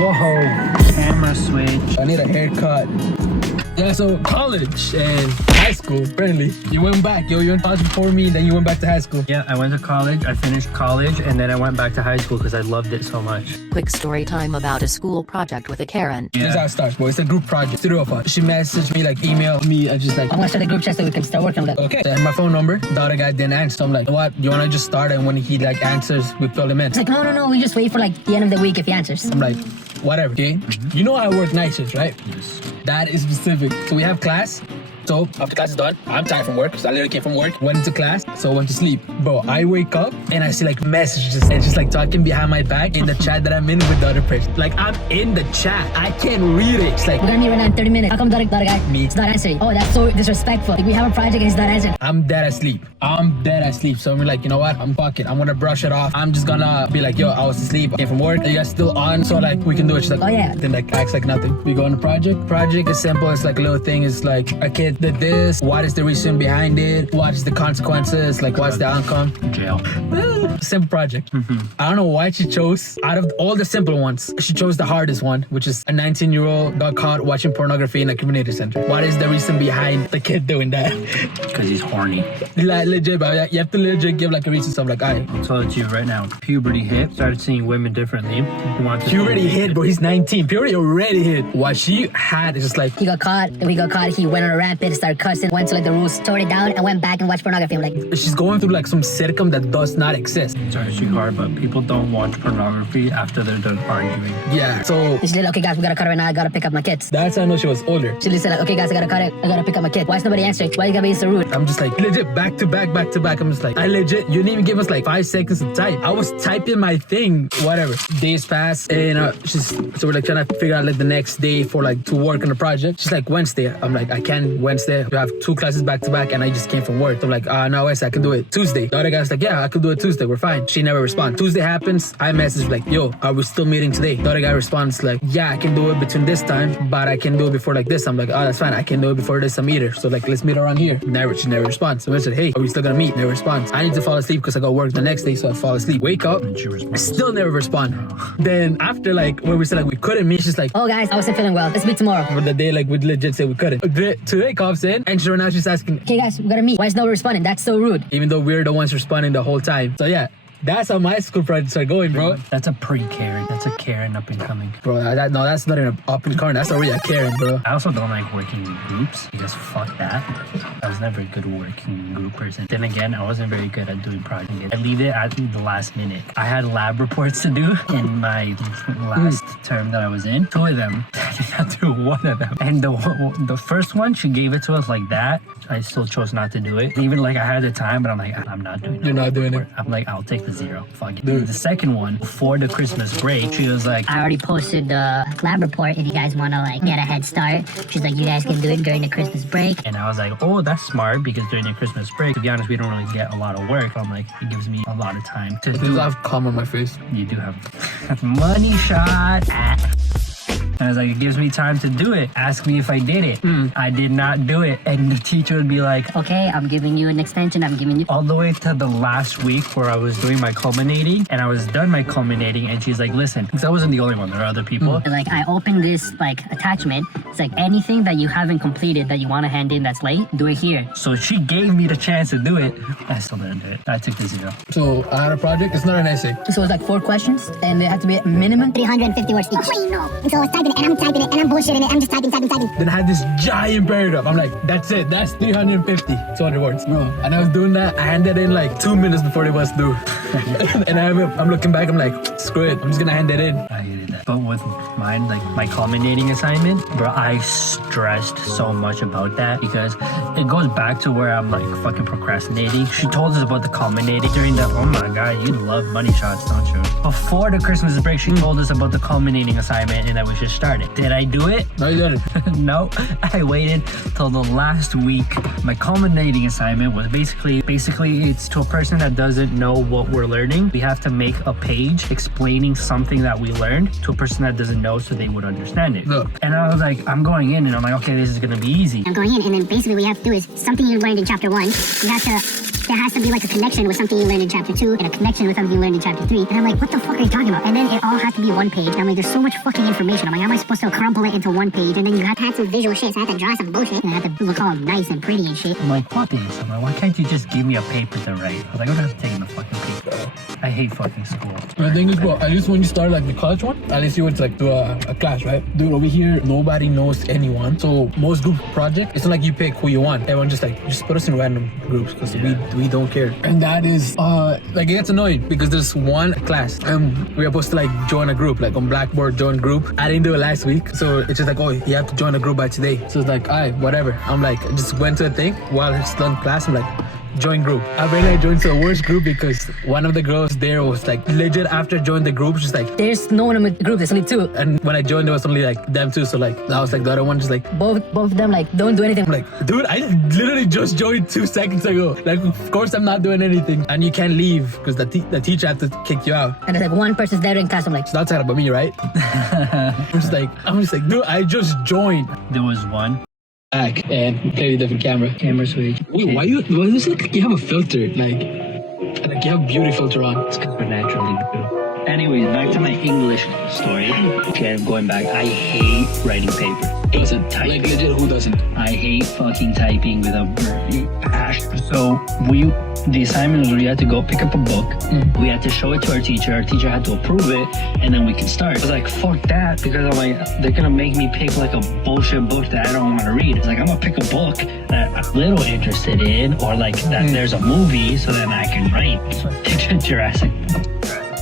Whoa, camera switch. I need a haircut. Yeah, so college and high school, apparently. You went back, yo. You went to college before me, then you went back to high school. Yeah, I went to college. I finished college, and then I went back to high school because I loved it so much. Quick story time about a school project with a Karen. This is how it starts, boy. It's a group project. Three of us. She messaged me, like, email me. I just like, I want to start a group chat so we can start working on that. okay. I had my phone number. The other guy didn't answer. So I'm like, what? You want to just start? And when he, like, answers, we fill him in. It's like, no, we just wait for like the end of the week if he answers. I'm like, whatever, okay? You know I work night shifts, right? Yes. That is specific. So we have class. So after class is done, I'm tired from work because I literally came from work, went into class, so I went to sleep. Bro, I wake up and I see like messages and just like talking behind my back in the chat that I'm in with the other person. Like I'm in the chat. I can't read it. It's like, We're gonna meet right now in 30 minutes. How come the other guy? Me. It's not answering. Oh, that's so disrespectful. Like we have a project and he's not answering. I'm dead asleep. I'm dead asleep. So I'm like, you know what? I'm fucking. I'm gonna brush it off. I'm just gonna be like, yo, I was asleep. I came from work. You guys still on? So like, we can do it. She's like, Oh, yeah. Then like acts like nothing. We go on the project. Project is simple. It's like a little thing. It's like a kid did this. What is the reason behind it? What is the consequences? Like, what's the outcome? Jail. Simple project. I don't know why she chose, out of all the simple ones, she chose the hardest one, which is a 19-year-old got caught watching pornography in a community center. What is the reason behind the kid doing that? Because he's horny. Like, legit, bro. You have to legit give like a reason. So I'm like, alright. I'll tell it to you right now. Puberty hit. Started seeing women differently. You want to Puberty hit, bro. He's 19. Puberty already hit. What she had is just like, He got caught. He went on a rampage, started cussing, went to like the rules, tore it down, and went back and watched pornography. I'm like, she's going through like some sitcom that does not exist. It's actually hard, but people don't watch pornography after they're done arguing. Yeah, so she said, okay guys, we gotta cut it right now. I gotta pick up my kids. that's how I know she was older. She said, like, okay guys, I gotta cut it. I gotta pick up my kid. Why is nobody answering? Why you gotta be so rude? I'm just like, legit, back to back. I'm just like, I legit, you didn't even give us like 5 seconds to type. I was typing my thing, whatever. Days pass, and so we're like trying to figure out like the next day for like to work on the project. She's like, Wednesday. I'm like, I can Wednesday. We have 2 classes back to back, and I just came from work. So I'm like, no, Wednesday, I can do it Tuesday. The other guy's like, yeah, I can do it Tuesday. We're fine. She never responds. Tuesday happens. I message like, yo, are we still meeting today? The other guy responds like, yeah, I can do it between this time, but I can do it before like this. I'm like, oh, that's fine. I can do it before this. I'm either. So like, let's meet around here. She never responds. So I said, hey, are we still gonna meet? Never responds. I need to fall asleep because I got work the next day, so I fall asleep. Wake up, And she responds. still never respond. Then after like when we said like we couldn't meet, she's like, Oh guys, I wasn't feeling well. Let's meet tomorrow. for the day like we legit said we couldn't. Today comes in, and sure now she's asking, Okay guys, we gotta meet. Why is nobody responding? That's so rude. even though we're the ones responding the whole time. So yeah, that's how my school projects are going, bro. That's a pre-Karen. That's a Karen up and coming. Bro, that's not an up and coming. That's already a Karen, bro. I also don't like working in groups because fuck that. I was never a good working group person. Then again, I wasn't very good at doing projects. I leave it at the last minute. I had lab reports to do in my last term that I was in. 2 of them. I did not do 1 of them. And the first one, she gave it to us like that. I still chose not to do it. Even like I had the time, but I'm like, I'm not doing it. You're not doing it. I'm like, I'll take the 0. Fuck it. Dude. The second one, before the Christmas break, she was like, I already posted the lab report if you guys want to like get a head start. She's like, you guys can do it during the Christmas break. and I was like, oh, that's smart because during the Christmas break, to be honest, we don't really get a lot of work. I'm like, it gives me a lot of time to Just do. have calm on my face. You do have money shot. And I was like, it gives me time to do it. Ask me if I did it. I did not do it. And the teacher would be like, Okay, I'm giving you an extension. I'm giving you. all the way to the last week where I was doing my culminating and I was done my culminating. And she's like, listen, because I wasn't the only one. There are other people. Like I opened this like attachment. It's like anything that you haven't completed that you want to hand in that's late, do it here. So she gave me the chance to do it. I still didn't do it. I took the 0. So I had a project. It's not an essay. So it's like 4 questions, and they have to be a minimum 350 words each. Wait, no. And so I was typing it, and I'm typing it, and I'm bullshitting it. I'm just typing. Then I had this giant paragraph. I'm like, that's it. That's 350. 200 words. Bro. And I was doing that. I handed in like 2 minutes before it was due. And I'm looking back. I'm like, screw it. I'm just gonna hand it in. I hated that. But with mine, like my culminating assignment, bro, I stressed so much about that because it goes back to where I'm like fucking procrastinating. She told us about the culminating during the, oh my God, you love money shots, don't you? Before the Christmas break, she told us about the culminating assignment and that we should start it. Did I do it? No, you didn't. No, I waited till the last week. My culminating assignment was basically it's to a person that doesn't know what we're learning. We have to make a page explaining something that we learned to a person that doesn't know so they would understand it. Look. And I was like, I'm going in and I'm like, okay, this is gonna be easy. I'm going in, and then basically what you have to do is something you learned in chapter 1. You have to there has to be like a connection with something you learned in chapter 2 and a connection with something you learned in chapter 3. And I'm like, what the fuck are you talking about? And then it all has to be one page. And I'm like, there's so much fucking information. I'm like, how am I supposed to crumple it into one page? And then you have to have some visual shit, so I have to draw some bullshit. And I have to look all nice and pretty and shit. I'm like, fuck this. I'm like, why can't you just give me a paper to write? I was like, I'm not taking the fucking paper. I hate fucking school. The thing is, bro, at least when you start like the college one, at least you went to like to a class, right? Dude, over here, nobody knows anyone. So most group project, it's not like you pick who you want. Everyone just put us in random groups because we don't care. And that is like it gets annoying because there's one class and we're supposed to like join a group, like on Blackboard join group. I didn't do it last week, so it's just like, oh, you have to join a group by today. So it's like, alright, whatever. I'm like, I just went to a thing while it's done class. I'm like, join group. I really joined the worst group because one of the girls there was like legit after joining the group, just like, There's no one in the group. There's only 2. and when I joined there was only like them 2, so like I was like the other one just like, Both of them like don't do anything. I'm like, dude, I literally just joined 2 seconds ago. Like, of course I'm not doing anything. And you can't leave because the teacher had to kick you out. And there's like one person's there in class. I'm like, So that's about me, right? I'm just like, dude, I just joined. There was one. Back and play with different camera. Camera switch. Wait, why does it look like you have a filter? Like you have beauty filter on. It's because we're naturally blue. Anyways, back to my English story. Okay, going back. I hate writing papers. Doesn't. Type. Like legit, who doesn't? I hate fucking typing with a burning passion. So the assignment was we had to go pick up a book. We had to show it to our teacher. Our teacher had to approve it, and then we could start. I was like, fuck that, because I'm like, they're gonna make me pick like a bullshit book that I don't want to read. It's like, I'm gonna pick a book that I'm a little interested in, or like that there's a movie, so then I can write. So I picked Jurassic.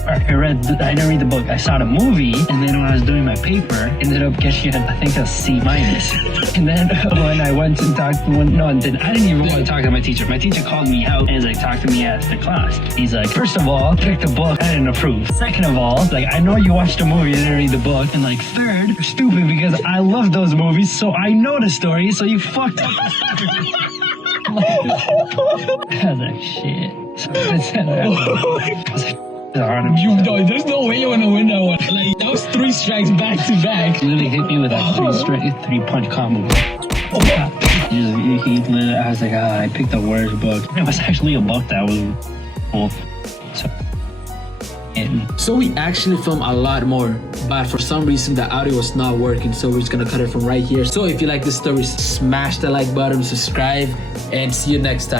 I didn't read the book. I saw the movie, and then when I was doing my paper, ended up getting, I think, a C-. And then when I went and talked, I didn't even want to talk to my teacher. My teacher called me out and was like, talk to me at the class. He's like, first of all, pick the book. I didn't approve. Second of all, like, I know you watched the movie, you didn't read the book. And like, third, you're stupid because I love those movies, so I know the story, so you fucked up. I was like, shit. So I was like, there's no way you want to win that one. Like, that was 3 strikes back to back. He literally hit me with a 3-punch combo. I was like, I picked the worst book. It was actually a book that was cool. So we actually filmed a lot more, but for some reason the audio was not working, so we're just gonna cut it from right here. So if you like this story, smash the like button, subscribe, and see you next time.